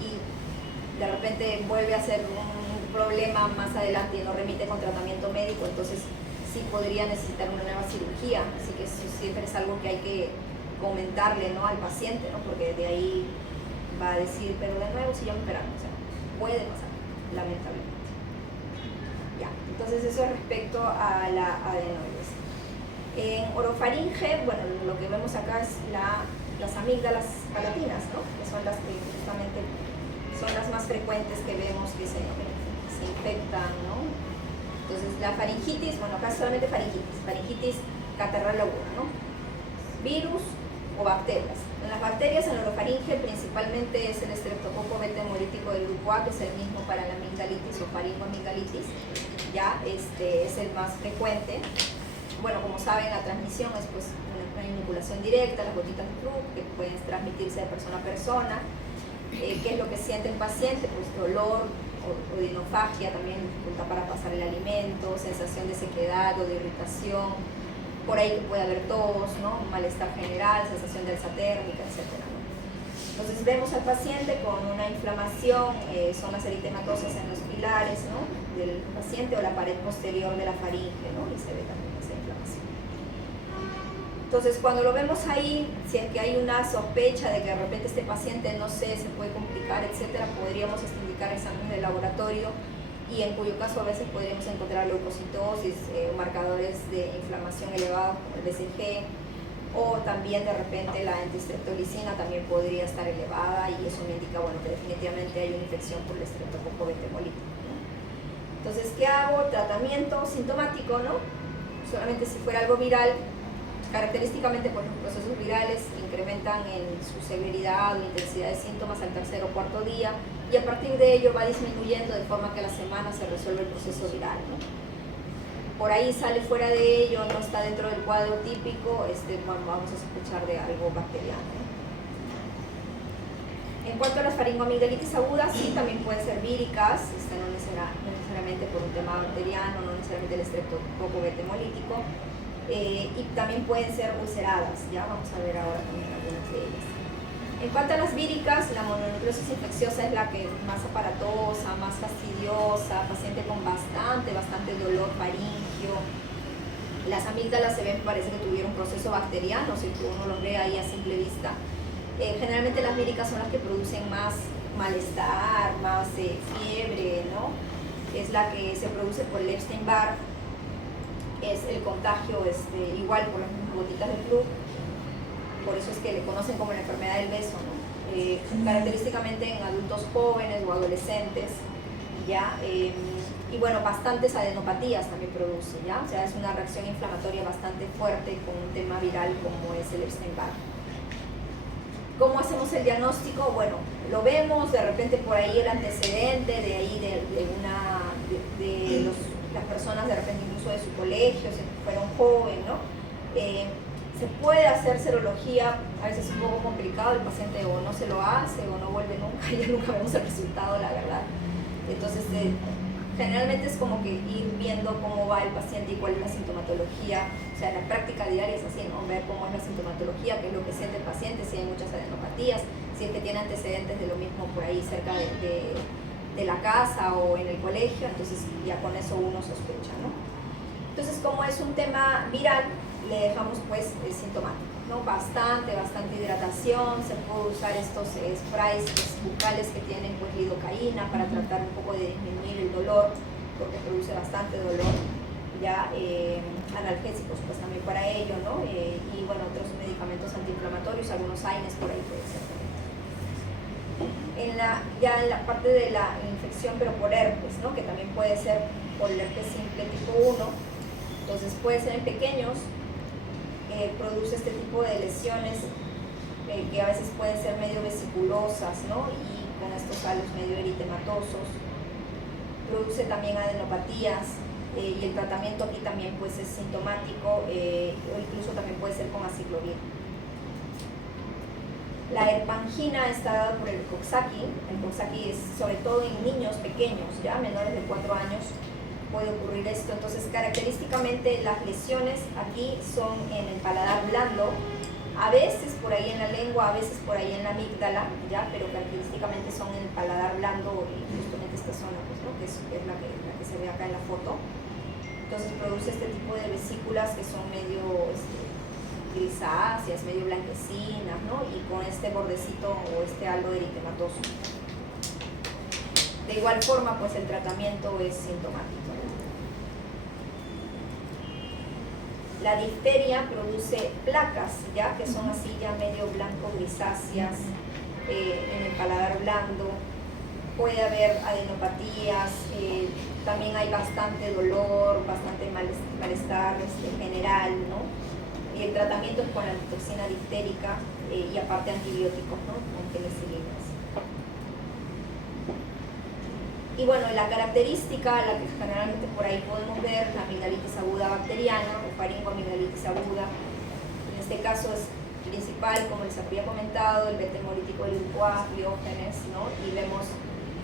y de repente vuelve a ser un problema más adelante y no remite con tratamiento médico, entonces sí podría necesitar una nueva cirugía, así que eso siempre es algo que hay que comentarle, ¿no? Al paciente, ¿no? Porque de ahí va a decir, pero de nuevo si ya me operaron, o sea, puede pasar, lamentablemente. Ya, entonces eso respecto a la adenoides. En orofaringe, bueno, lo que vemos acá es las amígdalas palatinas, ¿no? Que son las que justamente son las más frecuentes que vemos que se infectan, ¿no? Entonces la faringitis, bueno, acá solamente faringitis catarral aguda, ¿no? Virus o bacterias. En las bacterias, en la orofaringe principalmente es el estreptococo beta hemolítico del grupo A, que es el mismo para la amigdalitis o faringoamigdalitis, ya es el más frecuente. Bueno, como saben, la transmisión es pues una inoculación directa, las gotitas de flujo que pueden transmitirse de persona a persona. ¿Qué es lo que siente el paciente? Pues dolor o odinofagia, también dificultad para pasar el alimento, sensación de sequedad o de irritación, por ahí que puede haber tos, ¿no? Malestar general, sensación de alza térmica, etc., ¿no? Entonces vemos al paciente con una inflamación, zonas eritematosas en los pilares, ¿no? Del paciente o la pared posterior de la faringe, ¿no? Y se ve también esa inflamación. Entonces cuando lo vemos ahí, si es que hay una sospecha de que de repente este paciente, no sé, se puede complicar, etcétera, podríamos indicar exámenes de laboratorio y en cuyo caso a veces podríamos encontrar leucocitosis, marcadores de inflamación elevados como el BCG, o también de repente la antistreptolicina también podría estar elevada y eso me indica, bueno, que definitivamente hay una infección por el estreptococo beta hemolítico, ¿no? Entonces, ¿qué hago? Tratamiento sintomático, ¿no? Solamente si fuera algo viral, característicamente pues, los procesos virales incrementan en su severidad o intensidad de síntomas al tercer o cuarto día y a partir de ello va disminuyendo de forma que a la semana se resuelve el proceso viral, ¿no? Por ahí sale fuera de ello, no está dentro del cuadro típico, bueno, vamos a sospechar de algo bacteriano, ¿no? En cuanto a las faringoamigdalitis agudas, sí, también pueden ser víricas, no necesariamente por un tema bacteriano, no necesariamente el estreptococo beta hemolítico, y también pueden ser ulceradas, ya vamos a ver ahora también algunas de ellas. En cuanto a las víricas, la mononucleosis infecciosa es la que más aparatosa, más fastidiosa, paciente con bastante dolor faríngeo. Las amígdalas se ven, parece que tuvieron un proceso bacteriano, si uno los ve ahí a simple vista. Generalmente las víricas son las que producen más malestar, más fiebre, ¿no? Es la que se produce por el Epstein-Barr, es el contagio igual por las mismas gotitas de flu, por eso es que le conocen como la enfermedad del beso, ¿no? Característicamente en adultos jóvenes o adolescentes, ¿ya? Y bueno, bastantes adenopatías también produce, ¿ya? O sea, es una reacción inflamatoria bastante fuerte con un tema viral como es el Epstein-Barr. ¿Cómo hacemos el diagnóstico? Bueno, lo vemos, de repente por ahí el antecedente, de ahí las personas de repente incluso de su colegio, si fuera un joven, ¿no? Se puede hacer serología, a veces es un poco complicado, el paciente o no se lo hace o no vuelve nunca, y nunca vemos el resultado, la verdad. Entonces, generalmente es como que ir viendo cómo va el paciente y cuál es la sintomatología. O sea, la práctica diaria es así, ¿no? Ver cómo es la sintomatología, qué es lo que siente el paciente, si hay muchas adenopatías, si es que tiene antecedentes de lo mismo por ahí cerca de la casa o en el colegio, entonces ya con eso uno sospecha, ¿no? Entonces, como es un tema viral, le dejamos pues sintomático, ¿no? Bastante hidratación, se puede usar estos sprays bucales que tienen pues lidocaína para tratar un poco de disminuir el dolor, porque produce bastante dolor, ya analgésicos pues también para ello, ¿no? Y bueno, otros medicamentos antiinflamatorios, algunos AINES por ahí puede ser también. Ya en la parte de la infección, pero por herpes, ¿no? Que también puede ser por el herpes simple tipo 1, entonces puede ser en pequeños, produce este tipo de lesiones que a veces pueden ser medio vesiculosas, ¿no? Y con estos halos medio eritematosos. Produce también adenopatías y el tratamiento aquí también pues es sintomático o incluso también puede ser con aciclovir. La herpangina está dada por el Coxsackie. El Coxsackie es sobre todo en niños pequeños, ya menores de 4 años, puede ocurrir esto. Entonces, característicamente las lesiones aquí son en el paladar blando, a veces por ahí en la lengua, a veces por ahí en la amígdala, ya, pero característicamente son en el paladar blando y justamente esta zona, pues, ¿no? que es la que se ve acá en la foto. Entonces produce este tipo de vesículas que son medio grisáceas, medio blanquecinas, ¿no? Y con este bordecito o este halo eritematoso. De igual forma, pues el tratamiento es sintomático. La difteria produce placas, ya que son así ya medio blanco grisáceas en el paladar blando. Puede haber adenopatías, también hay bastante dolor, bastante malestar general, ¿no? Y el tratamiento es con la toxina diftérica y aparte antibióticos, ¿no? Con penicilinas. Y bueno, la característica, la que generalmente por ahí podemos ver, la amigdalitis aguda bacteriana o faringoamigdalitis aguda. En este caso es principal, como les había comentado, el beta hemolítico del grupo A, Biógenes, ¿no? Y vemos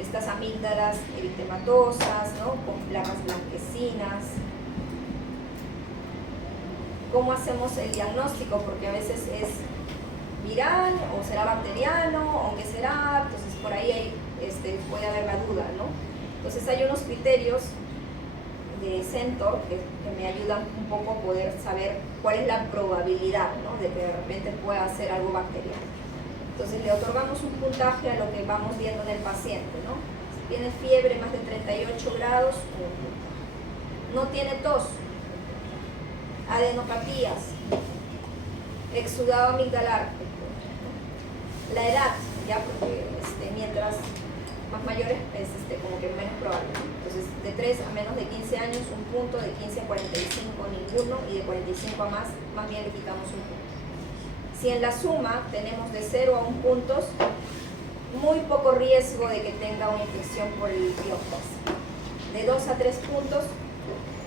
estas amígdalas eritematosas, ¿no? Con placas blanquecinas. ¿Cómo hacemos el diagnóstico? Porque a veces es viral, o será bacteriano, o qué será, entonces por ahí puede haber la duda, ¿no? Entonces hay unos criterios de Centor que me ayudan un poco a poder saber cuál es la probabilidad, ¿no? De que de repente pueda ser algo bacteriano. Entonces le otorgamos un puntaje a lo que vamos viendo en el paciente, ¿no? Si tiene fiebre más de 38 grados, no tiene tos, adenopatías, exudado amigdalar, la edad, ya porque mientras más mayores es como que menos probable. Entonces de 3 a menos de 15 años un punto, de 15 a 45 ninguno y de 45 a más bien le quitamos un punto. Si en la suma tenemos de 0 a 1 puntos, muy poco riesgo de que tenga una infección por el bioftas. De 2 a 3 puntos,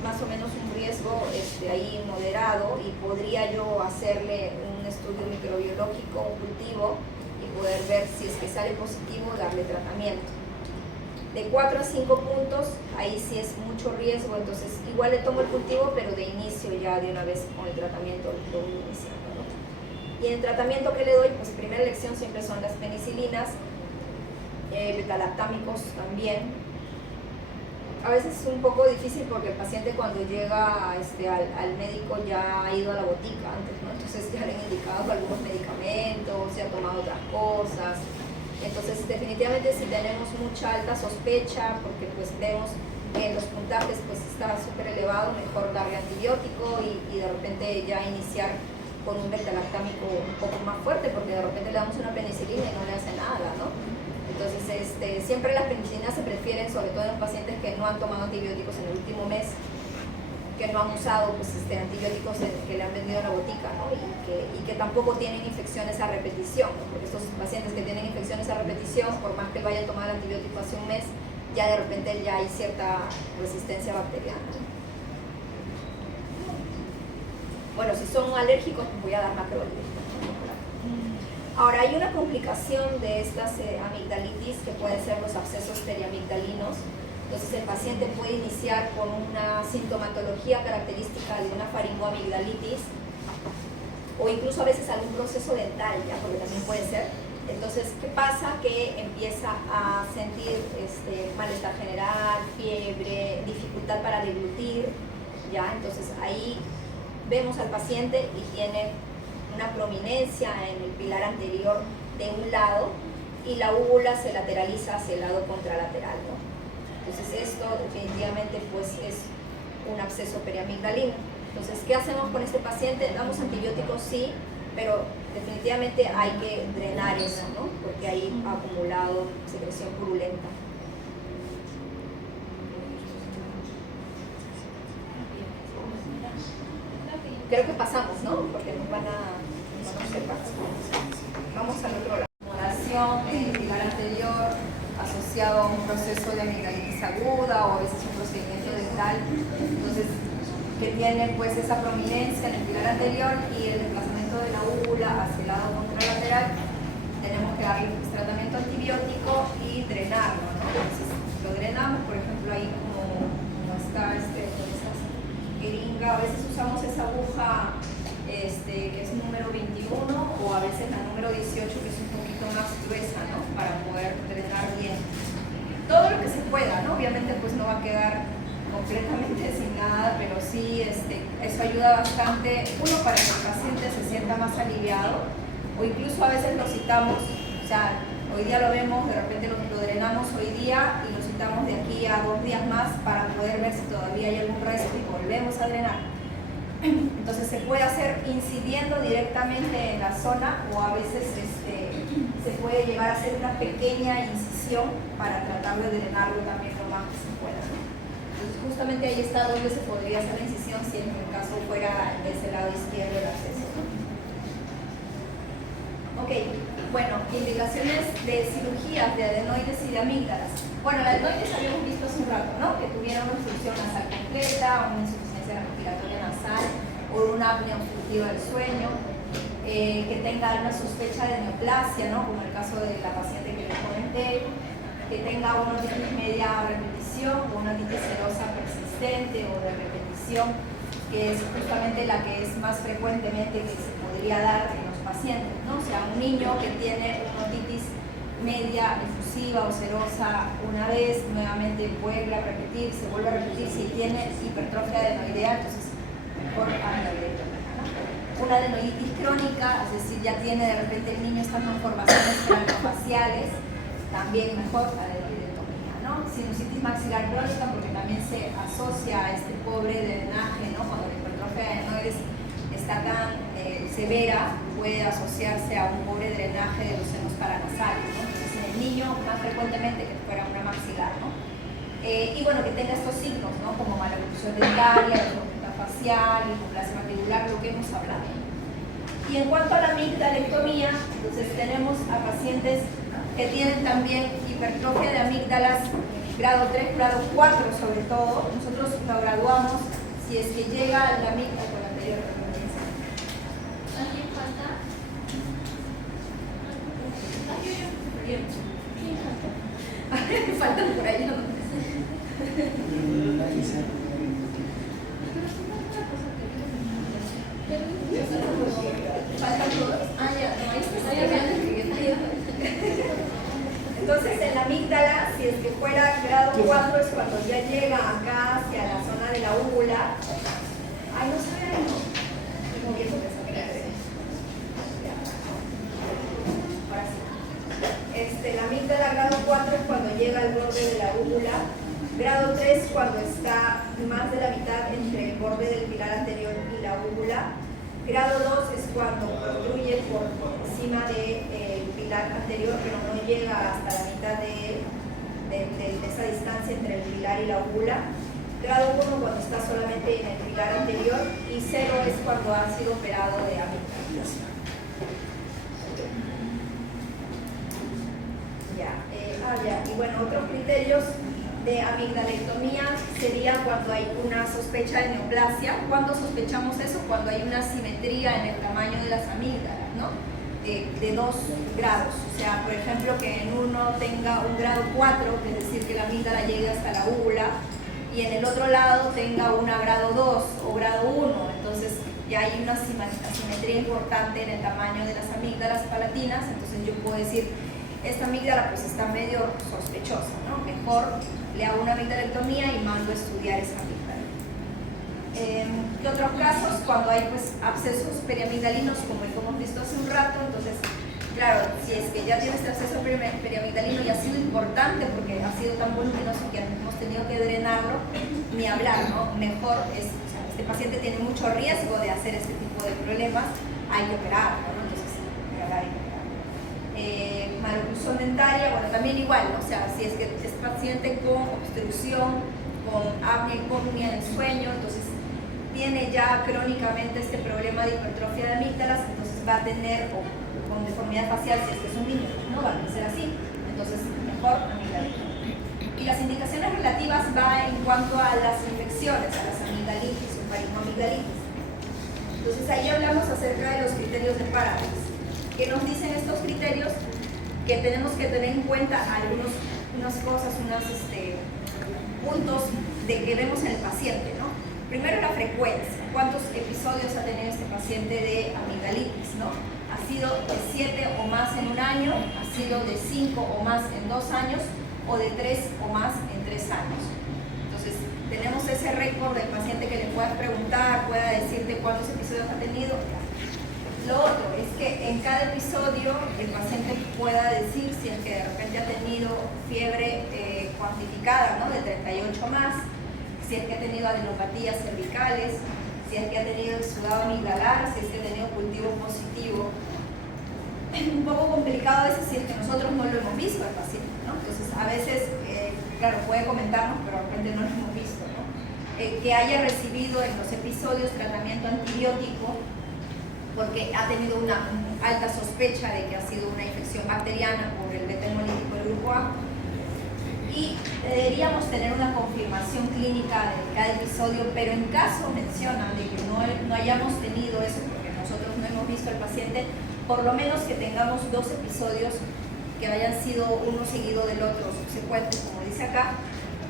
más o menos un riesgo ahí moderado, y podría yo hacerle un estudio microbiológico, un cultivo, y poder ver si es que sale positivo, darle tratamiento. De 4 a 5 puntos, ahí sí es mucho riesgo, entonces igual le tomo el cultivo, pero de inicio ya de una vez con el tratamiento lo voy iniciando, ¿no? Y en el tratamiento que le doy, pues primera elección siempre son las penicilinas, betalactámicos también. A veces es un poco difícil porque el paciente cuando llega al médico ya ha ido a la botica antes, ¿no? Entonces ya le han indicado algunos medicamentos, se ha tomado otras cosas. Entonces definitivamente si tenemos mucha alta sospecha, porque pues vemos que en los puntajes pues está súper elevado, mejor darle antibiótico y de repente ya iniciar con un betalactámico un poco más fuerte, porque de repente le damos una penicilina y no le hace nada, ¿no? Entonces, siempre las penicilinas se prefieren, sobre todo en los pacientes que no han tomado antibióticos en el último mes, que no han usado pues, antibióticos que le han vendido en la botica, ¿no? y que tampoco tienen infecciones a repetición, ¿no? Porque estos pacientes que tienen infecciones a repetición, por más que vayan a tomar el antibiótico hace un mes, ya de repente ya hay cierta resistencia bacteriana. Bueno, si son alérgicos, pues voy a dar macrolides. Ahora, hay una complicación de estas amigdalitis que pueden ser los abscesos periamigdalinos. Entonces, el paciente puede iniciar con una sintomatología característica de una faringoamigdalitis o incluso a veces algún proceso dental, ¿ya? Porque también puede ser. Entonces, ¿qué pasa? Que empieza a sentir malestar general, fiebre, dificultad para deglutir, ¿ya? Entonces, ahí vemos al paciente y tiene una prominencia en el pilar anterior de un lado y la úvula se lateraliza hacia el lado contralateral, ¿no? Entonces esto definitivamente pues es un absceso periamigdalino. Entonces, ¿qué hacemos con este paciente? Damos antibióticos, sí, pero definitivamente hay que drenar eso, ¿no? Porque ahí ha acumulado secreción purulenta. Creo que pasamos, ¿no? Porque nos van a observar. Vamos al otro lado. Acomodación en el pilar anterior asociado a un proceso de amigdalitis aguda o a veces un procedimiento dental. Entonces, que tiene pues esa prominencia en el pilar anterior y el desplazamiento de la úvula hacia el lado contralateral. Tenemos que darle pues, tratamiento antibiótico y drenarlo, ¿no? Entonces, lo drenamos, por ejemplo, ahí como está jeringa, a veces usamos esa aguja que es número 21 o a veces la número 18 que es un poquito más gruesa, ¿no? Para poder drenar bien. Todo lo que se pueda, ¿no? Obviamente pues no va a quedar completamente sin nada, pero sí eso ayuda bastante, uno para que el paciente se sienta más aliviado o incluso a veces lo citamos, o sea, hoy día lo vemos, de repente lo drenamos hoy día y lo citamos de aquí a 2 días más para poder ver si todavía hay algún resto y volvemos a drenar. Entonces se puede hacer incidiendo directamente en la zona o a veces se puede llegar a hacer una pequeña incisión para tratar de drenarlo también lo más que se pueda, ¿no? Entonces justamente ahí está donde se podría hacer la incisión si en el caso fuera de ese lado izquierdo del acceso, ¿no? Ok, bueno, indicaciones de cirugías de adenoides y de amígdalas. Bueno, la adenoides habíamos visto hace un rato, ¿no? Que tuviera una obstrucción nasal completa, una insuficiencia respiratoria nasal o una apnea obstructiva del sueño, que tenga una sospecha de neoplasia, ¿no? Como en el caso de la paciente que les comenté, que tenga una otitis media a repetición o una otitis serosa persistente o de repetición, que es justamente la que es más frecuentemente que se podría dar en los pacientes, ¿no? O sea, un niño que tiene una otitis media efusiva o serosa una vez, nuevamente vuelve a repetir, se vuelve a repetir, si tiene hipertrofia adenoidea, entonces mejor adenoidectomía, ¿no? Una adenoiditis crónica, es decir, ya tiene de repente el niño estas malformaciones craniofaciales, también mejor adenoidectomía, ¿no? Sinusitis maxilar crónica, porque también se asocia a este pobre drenaje, ¿no? Cuando la hipertrofia de adenoides está tan severa, puede asociarse a un pobre drenaje de los senos paranasales, ¿no? Entonces en el niño más frecuentemente que fuera una maxilar, ¿no? Y bueno, que tenga estos signos, ¿no? Como maloclusión dentaria, facial, hipoplasia mandibular, lo que hemos hablado. Y en cuanto a la amigdalectomía, entonces tenemos a pacientes que tienen también hipertrofia de amígdalas grado 3, grado 4 sobre todo. Nosotros lo graduamos si es que llega la amígdala con la anterior referencia. ¿Alguien falta? Faltan por ahí, ¿no? ¿Faltan todos? Ah, ya, no, ahí está. Entonces, en la amígdala, si es que fuera grado 4, es cuando ya llega acá hacia la zona de la úvula. Ay, no se ve ahí, ¿no? Tengo que empezar a ver. Ahora sí. La amígdala grado 4 es cuando llega al borde de la úvula. Grado 3 cuando está más de la mitad entre el borde del pilar anterior y la úvula. Grado 2 es cuando obstruye por encima del pilar anterior, pero no llega hasta la mitad de esa distancia entre el pilar y la úvula. grado 1 cuando está solamente en el pilar anterior y 0 es cuando ha sido operado de amígdalas. Y bueno, otros criterios de amigdalectomía sería cuando hay una sospecha de neoplasia. ¿Cuándo sospechamos eso? Cuando hay una simetría en el tamaño de las amígdalas, ¿no? De 2 grados. O sea, por ejemplo, que en uno tenga un grado 4, es decir, que la amígdala llegue hasta la úvula, y en el otro lado tenga una grado 2 o grado 1. Entonces ya hay una asimetría importante en el tamaño de las amígdalas palatinas. Entonces yo puedo decir, esta amígdala pues está medio sospechosa, ¿no? Mejor le hago una amigdalectomía y mando a estudiar esa amígdala. ¿Qué otros casos? Cuando hay pues abscesos periamigdalinos, como hemos visto hace un rato. Entonces, claro, si es que ya tiene este absceso periamigdalino y ha sido importante porque ha sido tan voluminoso que hemos tenido que drenarlo, ni hablar, ¿no? Mejor es, o sea, este paciente tiene mucho riesgo de hacer este tipo de problemas, hay que operarlo, ¿no? Entonces, hay que operar. Maloclusión dentaria, bueno, también igual, ¿no? O sea, si es que es paciente con obstrucción, con apnea y hipopnea del sueño, entonces tiene ya crónicamente este problema de hipertrofia de amígdalas, entonces va a tener, o con deformidad facial, si es que es un niño, no va a crecer así, entonces mejor amigdalectomía. Y las indicaciones relativas va en cuanto a las infecciones, a las amigdalitis o faringoamigdalitis. Entonces ahí hablamos acerca de los criterios de Paradise. ¿Qué nos dicen estos criterios? Que tenemos que tener en cuenta unas cosas, unos puntos de que vemos en el paciente, ¿no? Primero, la frecuencia. ¿Cuántos episodios ha tenido este paciente de amigdalitis, ¿no? ¿Ha sido de 7 o más en un año? ¿Ha sido de 5 o más en 2 años? ¿O de 3 o más en 3 años? Entonces, tenemos ese récord del paciente que le puedas preguntar, pueda decirte cuántos episodios ha tenido. Lo otro es que en cada episodio el paciente pueda decir si es que de repente ha tenido fiebre cuantificada, ¿no? De 38 más, si es que ha tenido adenopatías cervicales, si es que ha tenido exudado amigdalar, si es que ha tenido cultivo positivo. Es un poco complicado a veces si es que nosotros no lo hemos visto al paciente, ¿no? Entonces a veces, claro, puede comentarnos, pero de repente no lo hemos visto, ¿no? Que haya recibido en los episodios tratamiento antibiótico, porque ha tenido una alta sospecha de que ha sido una infección bacteriana por el beta hemolítico del grupo A. Y deberíamos tener una confirmación clínica de cada episodio, pero en caso mencionan de que no hayamos tenido eso, porque nosotros no hemos visto al paciente, por lo menos que tengamos 2 episodios que hayan sido uno seguido del otro, subsecuentes, como dice acá,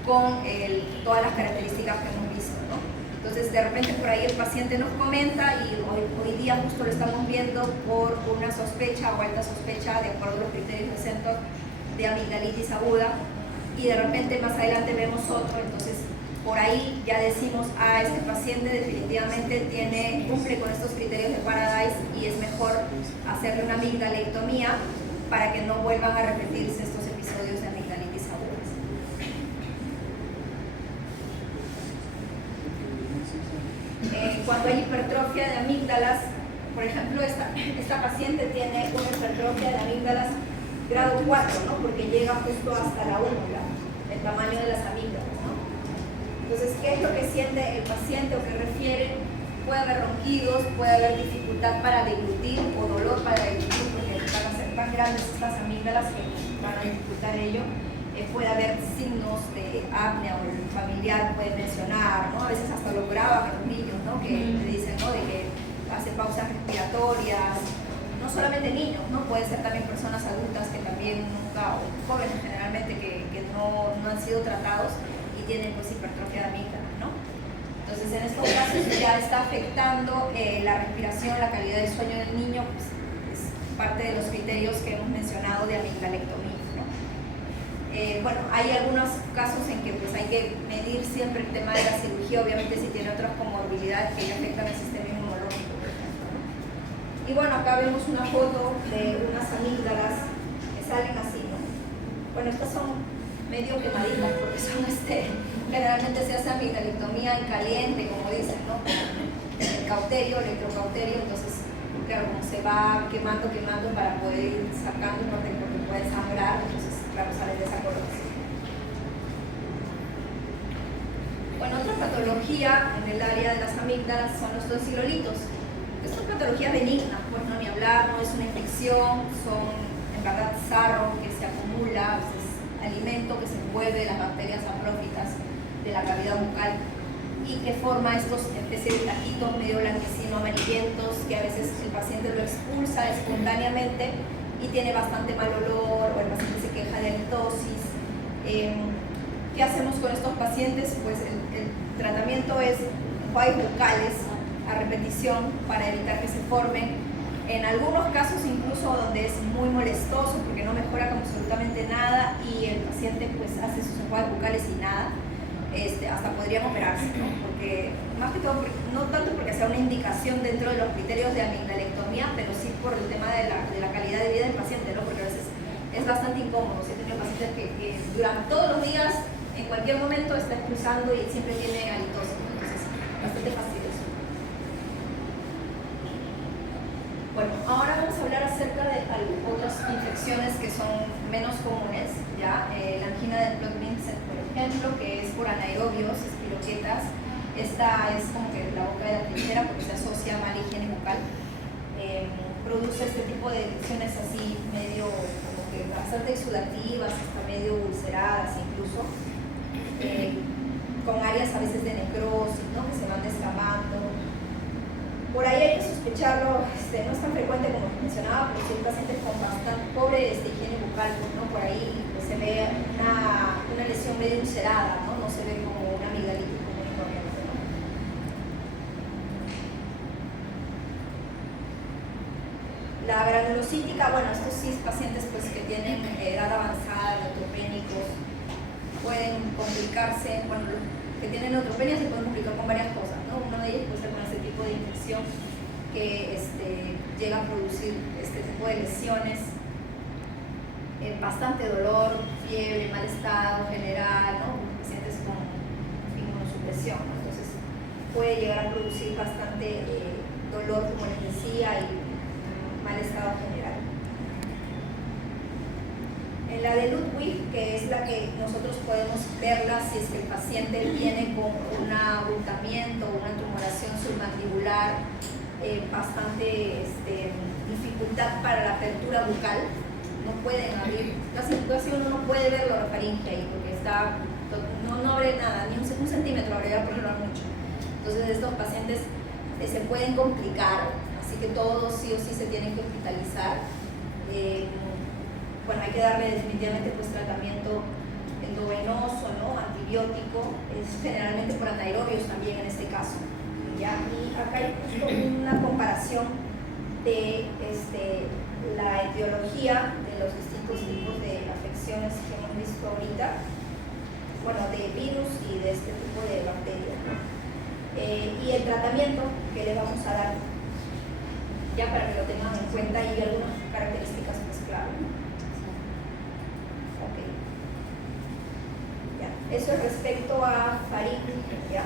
con todas las características que hemos visto, ¿no? Entonces, de repente por ahí el paciente nos comenta y hoy día justo lo estamos viendo por una sospecha o alta sospecha, de acuerdo a los criterios del centro, de amigdalitis aguda, y de repente más adelante vemos otro. Entonces, por ahí ya decimos, este paciente definitivamente cumple con estos criterios de Paradise y es mejor hacerle una amigdalectomía para que no vuelvan a repetirse estos episodios de amigdalitis agudas. Cuando hay hipertrofia de amígdalas, por ejemplo, esta paciente tiene una hipertrofia de amígdalas grado 4, ¿no? Porque llega justo hasta la úvula, el tamaño de las amígdalas, ¿no? Entonces, ¿qué es lo que siente el paciente o qué refiere? Puede haber ronquidos, puede haber dificultad para deglutir o dolor para deglutir, porque van a ser tan grandes estas amígdalas que van a dificultar ello. Puede haber signos de apnea o el familiar puede mencionar, ¿no? A veces hasta lo graban a los niños, ¿no? Que le dicen, ¿no? De que hace pausas respiratorias, no solamente niños, ¿no? Puede ser también personas adultas que también nunca, o jóvenes generalmente que no han sido tratados y tienen pues hipertrofia de amígdalas, ¿no? Entonces en estos casos ya está afectando la respiración, la calidad del sueño del niño, pues es parte de los criterios que hemos mencionado de amigdalectomía. Bueno, hay algunos casos en que pues hay que medir siempre el tema de la cirugía, obviamente si tiene otras comorbilidades que ya afectan el sistema inmunológico, por ejemplo, ¿no? Y bueno, acá vemos una foto de unas amígdalas que salen así, ¿no? Bueno, estas son medio quemaditas porque son generalmente se hace amigdalectomía en caliente, como dicen, ¿no? El cauterio, el electrocauterio, entonces, claro, como se va quemando para poder ir sacando porque puede sangrar, entonces claro, sale de esa coloración. Bueno, otra patología en el área de las amígdalas son los tonsilolitos. Es una patología benigna, pues no ni hablar, no es una infección, son en verdad sarro que se acumula, es alimento que se envuelve las bacterias saprófitas de la cavidad bucal y que forma estos especies de taquitos medio blanquecino amarillentos que a veces el paciente lo expulsa espontáneamente y tiene bastante mal olor o el paciente se queja de halitosis. ¿Qué hacemos con estos pacientes? Pues el tratamiento es enjuagues bucales a repetición para evitar que se formen. En algunos casos incluso donde es muy molestoso porque no mejora con absolutamente nada y el paciente pues hace sus enjuagues bucales y nada, hasta podrían operarse, ¿no? Porque más que todo, no tanto porque sea una indicación dentro de los criterios de amigdalectomía, pero sí por el tema de la calidad de vida del paciente, ¿no? Porque a veces es bastante incómodo. Si he tenido pacientes que duran todos los días, en cualquier momento está expulsando y siempre tiene halitosis, entonces bastante fastidioso. Bueno, ahora vamos a hablar acerca de otras infecciones que son menos comunes, ¿ya? La angina de Plott-Vincent, por ejemplo, que es por anaerobios, espiroquetas. Esta es como que la boca de la trinchera porque se asocia a mala higiene bucal. Produce este tipo de lesiones así medio como que bastante exudativas, hasta medio ulceradas incluso, con áreas a veces de necrosis, ¿no? Que se van descamando. Por ahí hay que sospecharlo, no es tan frecuente como mencionaba, pero si el paciente con bastante pobre higiene bucal, ¿no? Por ahí pues, se ve una lesión medio ulcerada, ¿no? No se ve como una amigdalitis común y corriente, ¿no? La granulocítica, bueno, estos sí pacientes pues, que tienen edad avanzada, neutropénicos, pueden complicarse, bueno, los que tienen neutropenia se pueden complicar con varias cosas, ¿no? Uno de ellos puede ser con este tipo de infección que llega a producir este tipo de lesiones, bastante dolor, fiebre, mal estado general, ¿no? Pacientes con inmunosupresión, ¿no? Entonces puede llegar a producir bastante dolor, como les decía, y mal estado general. En la de Ludwig, que es la que nosotros podemos verla si es que el paciente viene con un abultamiento, una tumoración submandibular, bastante dificultad para la apertura bucal, no pueden abrir, la situación uno no puede ver la orofaringe ahí porque no abre nada, ni un centímetro abrirá por lo mucho. Entonces estos pacientes se pueden complicar, así que todos sí o sí se tienen que hospitalizar. Bueno, hay que darle definitivamente pues tratamiento endovenoso, ¿no? Antibiótico, es generalmente por anaerobios también en este caso, ¿ya? Y acá hay justo una comparación de la etiología de los distintos tipos de afecciones que hemos visto ahorita, bueno, de virus y de este tipo de bacterias, ¿no? Y el tratamiento que le vamos a dar, ya para que lo tengan en cuenta, y algunas características pues clave, ¿no? Ok. Ya. Eso es respecto a faringe, ¿ya?